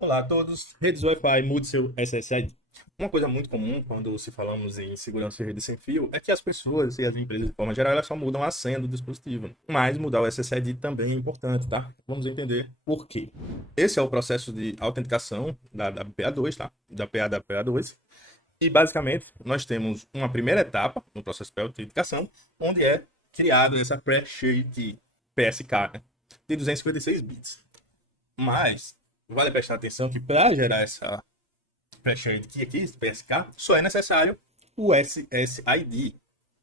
Olá a todos, redes Wi-Fi, mude seu SSID. Uma coisa muito comum quando se falamos em segurança de rede sem fio é que as pessoas e as empresas de forma geral elas só mudam a senha do dispositivo. Mas mudar o SSID também é importante, tá? Vamos entender por quê. Esse é o processo de autenticação da PA2, tá? Da PA da PA2. E basicamente nós temos uma primeira etapa no processo de autenticação, onde é criado essa pre-shared PSK, né? De 256 bits. Mas vale prestar atenção que para gerar essa pré-shared key aqui, esse PSK, só é necessário o SSID,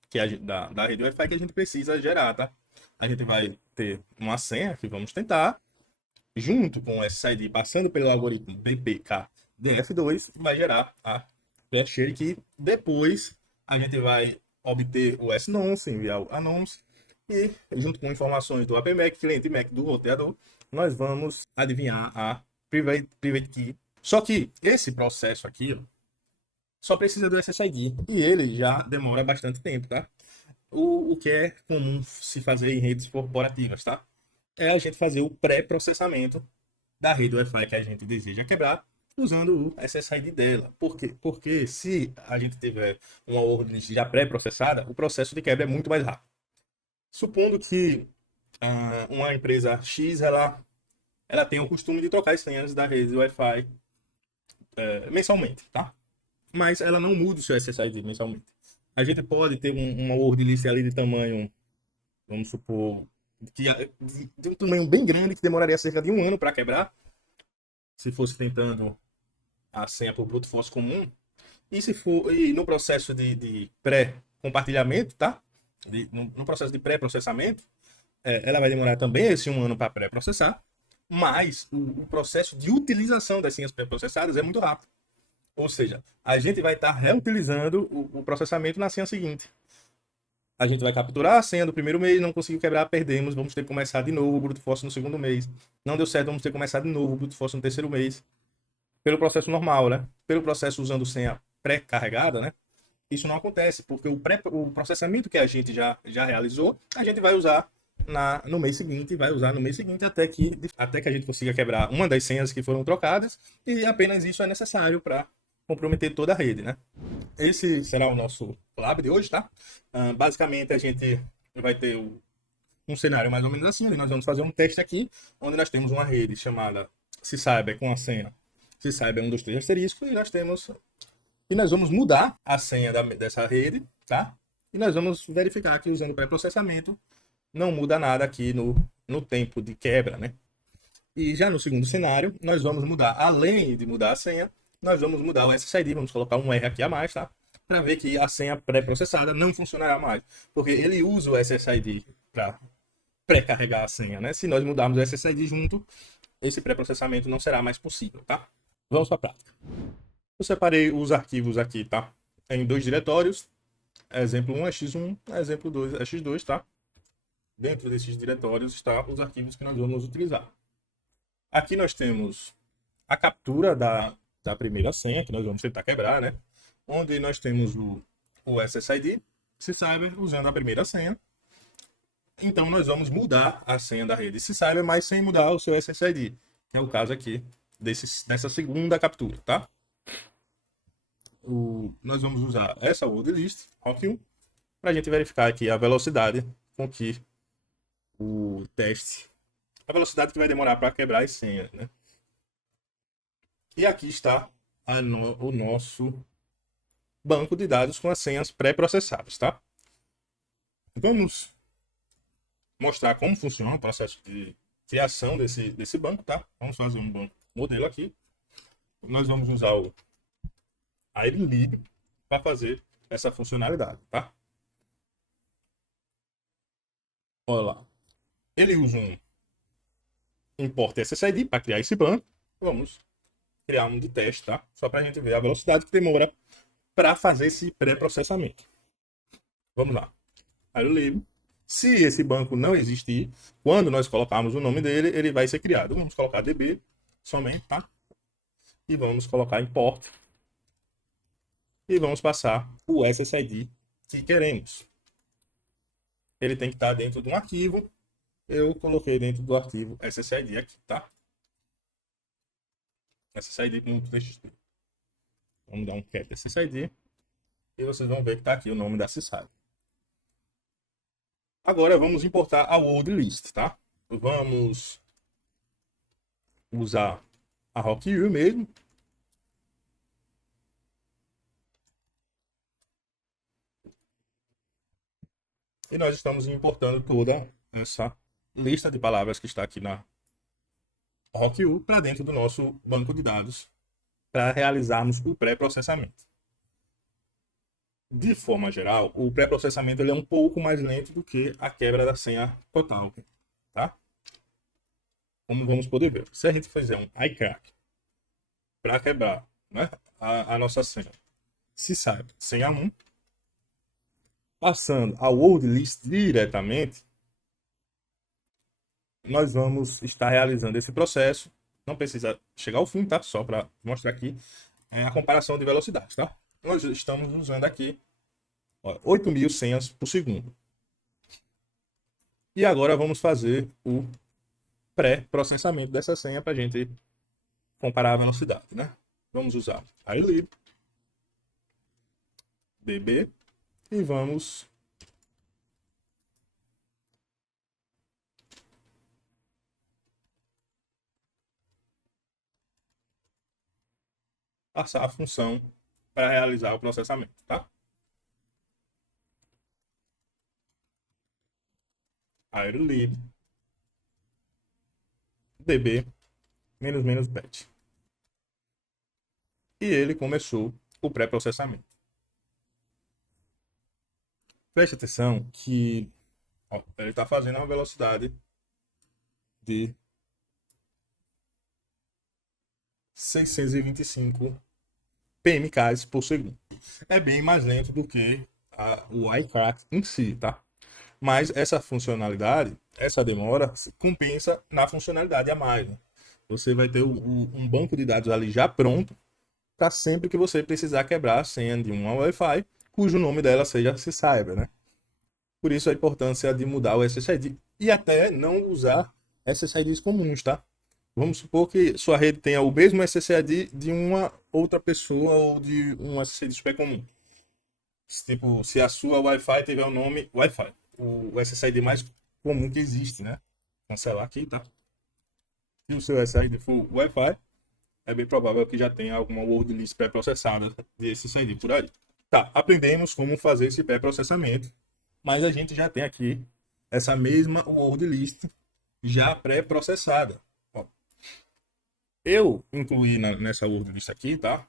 que é da rede Wi-Fi que a gente precisa gerar, tá? A gente vai ter uma senha que vamos tentar, junto com o SSID, passando pelo algoritmo BPKDF2, vai gerar a pré-shared key. Depois a gente vai obter o S-nonce, enviar o anonce, e junto com informações do APMAC, cliente MAC do roteador, nós vamos adivinhar a private key. Só que esse processo aqui ó, só precisa do SSID e ele já demora bastante tempo, tá? O que é comum se fazer em redes corporativas, tá? É a gente fazer o pré-processamento da rede Wi-Fi que a gente deseja quebrar usando o SSID dela. Por quê? Porque se a gente tiver uma ordem já pré-processada, o processo de quebra é muito mais rápido. Supondo que uma empresa X ela tem o costume de trocar as senhas da rede Wi-Fi mensalmente, tá? Mas ela não muda o seu SSID mensalmente. A gente pode ter uma word list ali de tamanho, vamos supor, de um tamanho bem grande que demoraria cerca de um ano para quebrar, se fosse tentando a senha por brute force comum. E se for e no processo de pré-compartilhamento, tá? No processo de pré-processamento, ela vai demorar também esse um ano para pré-processar, mas o processo de utilização das senhas pré-processadas é muito rápido. Ou seja, a gente vai estar reutilizando o processamento na senha seguinte. A gente vai capturar a senha do primeiro mês, não conseguiu quebrar, perdemos, vamos ter que começar de novo o brute force no segundo mês. Não deu certo, vamos ter que começar de novo o brute force no terceiro mês. Pelo processo normal, né? Pelo processo usando senha pré-carregada, né? Isso não acontece, porque o processamento que a gente já realizou, a gente vai usar no mês seguinte, vai usar no mês seguinte até que a gente consiga quebrar uma das senhas que foram trocadas, e apenas isso é necessário para comprometer toda a rede, né? Esse será o nosso lab de hoje, tá? Basicamente, a gente vai ter um cenário mais ou menos assim. Nós vamos fazer um teste aqui, onde nós temos uma rede chamada Cyber com a senha Cyber 1, 2, 3 asterisco, e nós vamos mudar a senha dessa rede, tá? E nós vamos verificar que usando o pré-processamento não muda nada aqui no tempo de quebra, né? E já no segundo cenário, nós vamos mudar, além de mudar a senha, nós vamos mudar o SSID, vamos colocar um R aqui a mais, tá? Para ver que a senha pré-processada não funcionará mais, porque ele usa o SSID para pré-carregar a senha, né? Se nós mudarmos o SSID junto, esse pré-processamento não será mais possível, tá? Vamos para a prática. Eu separei os arquivos aqui, tá? Em dois diretórios. Exemplo 1 é x1, exemplo 2 é x2, tá? Dentro desses diretórios estão os arquivos que nós vamos utilizar. Aqui nós temos a captura da primeira senha, que nós vamos tentar quebrar, né? Onde nós temos o SSID, Cyber, usando a primeira senha. Então nós vamos mudar a senha da rede Cyber, mas sem mudar o seu SSID, que é o caso aqui dessa segunda captura, tá? Nós vamos usar essa word list, OK, para a gente verificar aqui a velocidade com que o teste, a velocidade que vai demorar para quebrar as senhas, né? E aqui está o nosso banco de dados com as senhas pré-processadas, tá? Vamos mostrar como funciona o processo de criação desse banco, tá? Vamos fazer um banco modelo aqui. Nós vamos usar a lib para fazer essa funcionalidade, tá? Olha lá. Ele usa um import SSID para criar esse banco. Vamos criar um de teste, tá? Só para a gente ver a velocidade que demora para fazer esse pré-processamento. Vamos lá. Aerolib. Se esse banco não existir, quando nós colocarmos o nome dele, ele vai ser criado. Vamos colocar db somente, tá? E vamos colocar import. E vamos passar o SSID que queremos. Ele tem que estar dentro de um arquivo. Eu coloquei dentro do arquivo SSID aqui, tá? SSID.txt. Vamos dar um cap SSID e vocês vão ver que está aqui o nome da SSID. Agora vamos importar a word list, tá? Vamos usar a RockU mesmo. E nós estamos importando toda essa lista de palavras que está aqui na RockU para dentro do nosso banco de dados para realizarmos o pré-processamento. De forma geral, o pré-processamento ele é um pouco mais lento do que a quebra da senha total, tá? Como vamos poder ver, se a gente fizer um iCrack para quebrar, né, a nossa senha, se sabe senha 1, passando a word list diretamente, nós vamos estar realizando esse processo. Não precisa chegar ao fim, tá? Só para mostrar aqui a comparação de velocidades, tá? Nós estamos usando aqui 8.000 senhas por segundo. E agora vamos fazer o pré-processamento dessa senha para a gente comparar a velocidade, né? Vamos usar ilib, db, e vamos passar a função para realizar o processamento, tá? ilib, db, --bet. E ele começou o pré-processamento. Preste atenção que ele está fazendo uma velocidade de 625 PMK por segundo. É bem mais lento do que o iCrack em si, tá? Mas essa funcionalidade, essa demora, compensa na funcionalidade a mais, né? Você vai ter um banco de dados ali já pronto para sempre que você precisar quebrar a senha de uma Wi-Fi, cujo nome dela seja Cyber, né? Por isso a importância de mudar o SSID e até não usar SSIDs comuns, tá? Vamos supor que sua rede tenha o mesmo SSID de uma outra pessoa ou de um SSID super comum. Tipo, se a sua Wi-Fi tiver o nome Wi-Fi, o SSID mais comum que existe, né? Cancelar aqui, tá? Se o seu SSID for Wi-Fi, é bem provável que já tenha alguma word list pré-processada de SSID por aí. Tá, aprendemos como fazer esse pré-processamento, mas a gente já tem aqui essa mesma word list já pré-processada. Eu incluí nessa word list aqui, tá?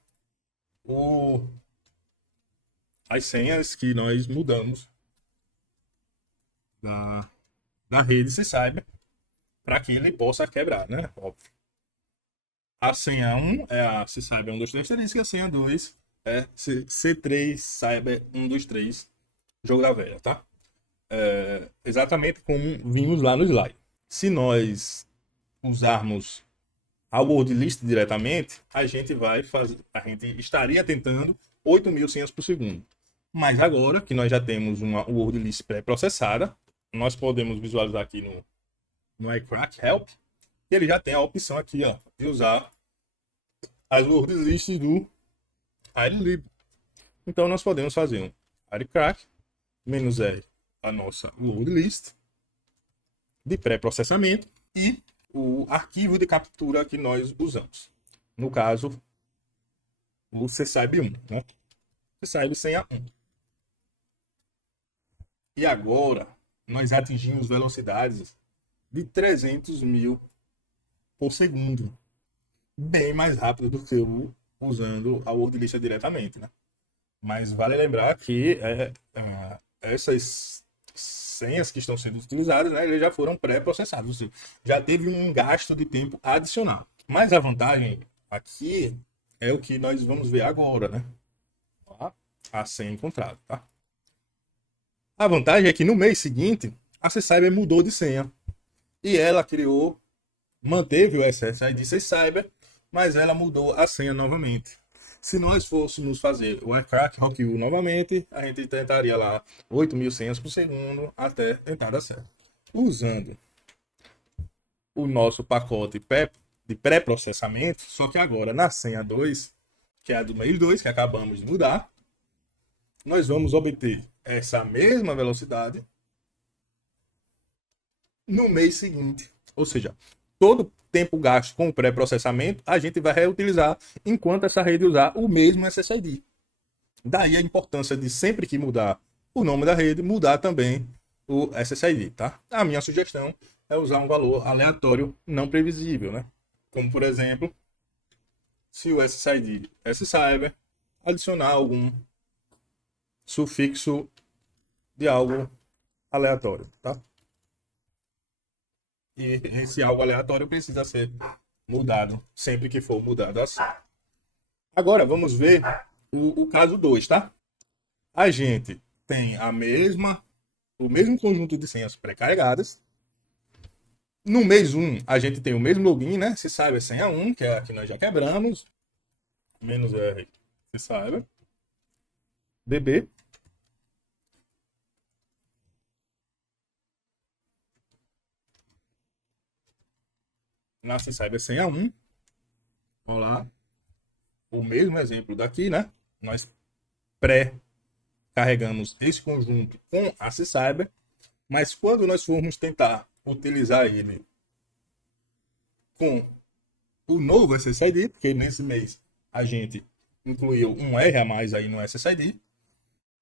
As senhas que nós mudamos da rede Cyber para que ele possa quebrar, né? Óbvio. A senha 1 é a Cyber 123 e a senha 2 é C3 Cyber 123 jogo da velha, tá? Exatamente como vimos lá no slide. Se nós usarmos a word list diretamente, a gente estaria tentando 8.000 senhas por segundo. Mas agora que nós já temos uma word list pré-processada, nós podemos visualizar aqui no iCrack Help, e ele já tem a opção aqui, ó, de usar as word lists do ilib. Então nós podemos fazer um iCrack -r a nossa word list de pré-processamento e o arquivo de captura que nós usamos. No caso, o CSIB1, né? CSIB senha 1. E agora, nós atingimos velocidades de 300.000 por segundo. Bem mais rápido do que usando a word list diretamente, né? Mas vale lembrar que essas senhas que estão sendo utilizadas, né, eles já foram pré-processados, ou seja, já teve um gasto de tempo adicional. Mas a vantagem aqui é o que nós vamos ver agora, né? A senha encontrada, tá? A vantagem é que no mês seguinte, a CCyber mudou de senha. E ela manteve o SSID Cyber, mas ela mudou a senha novamente. Se nós fôssemos fazer o iCrack RockU novamente, a gente tentaria lá 8.000 senhas por segundo até tentar dar certo. Usando o nosso pacote de pré-processamento, só que agora na senha 2, que é a do mês 2, que acabamos de mudar, nós vamos obter essa mesma velocidade no mês seguinte. Ou seja, todo tempo gasto com o pré-processamento, a gente vai reutilizar enquanto essa rede usar o mesmo SSID. Daí a importância de sempre que mudar o nome da rede, mudar também o SSID, tá? A minha sugestão é usar um valor aleatório não previsível, né? Como, por exemplo, se o SSID SCyber adicionar algum sufixo de algo aleatório, tá? E esse algo aleatório precisa ser mudado sempre que for mudado assim. Agora vamos ver o caso 2, tá? A gente tem o mesmo conjunto de senhas pré-carregadas. No mês 1, a gente tem o mesmo login, né? Se saiba senha 1, que é a que nós já quebramos. -R, se saiba. DB. Na se saiba senha 1. Olá. O mesmo exemplo daqui, né? Nós pré-carregamos esse conjunto com a C-Cyber, mas quando nós formos tentar utilizar ele com o novo SSID, porque nesse mês a gente incluiu um R a mais aí no SSID,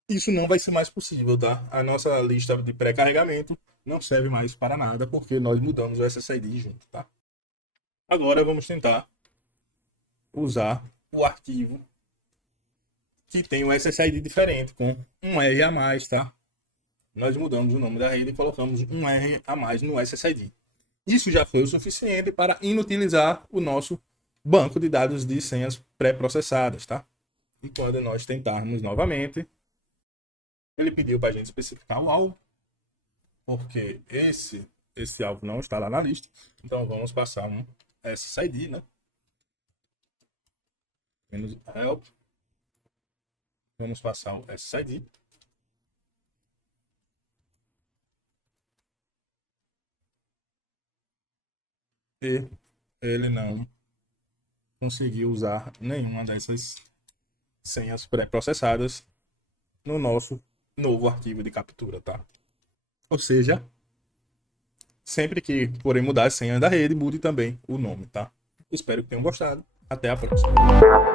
isso não vai ser mais possível, tá? A nossa lista de pré-carregamento não serve mais para nada, porque nós mudamos o SSID junto, tá? Agora vamos tentar usar o arquivo que tem um SSID diferente, com um R a mais, tá? Nós mudamos o nome da rede e colocamos um R a mais no SSID. Isso já foi o suficiente para inutilizar o nosso banco de dados de senhas pré-processadas, tá? E quando nós tentarmos novamente, ele pediu para a gente especificar o alvo, porque esse alvo não está lá na lista. Então vamos passar um SSID, né? Menos help. Vamos passar o SSID. E ele não conseguiu usar nenhuma dessas senhas pré-processadas no nosso novo arquivo de captura, tá? Ou seja, sempre que forem mudar as senhas da rede, mude também o nome, tá? Espero que tenham gostado. Até a próxima.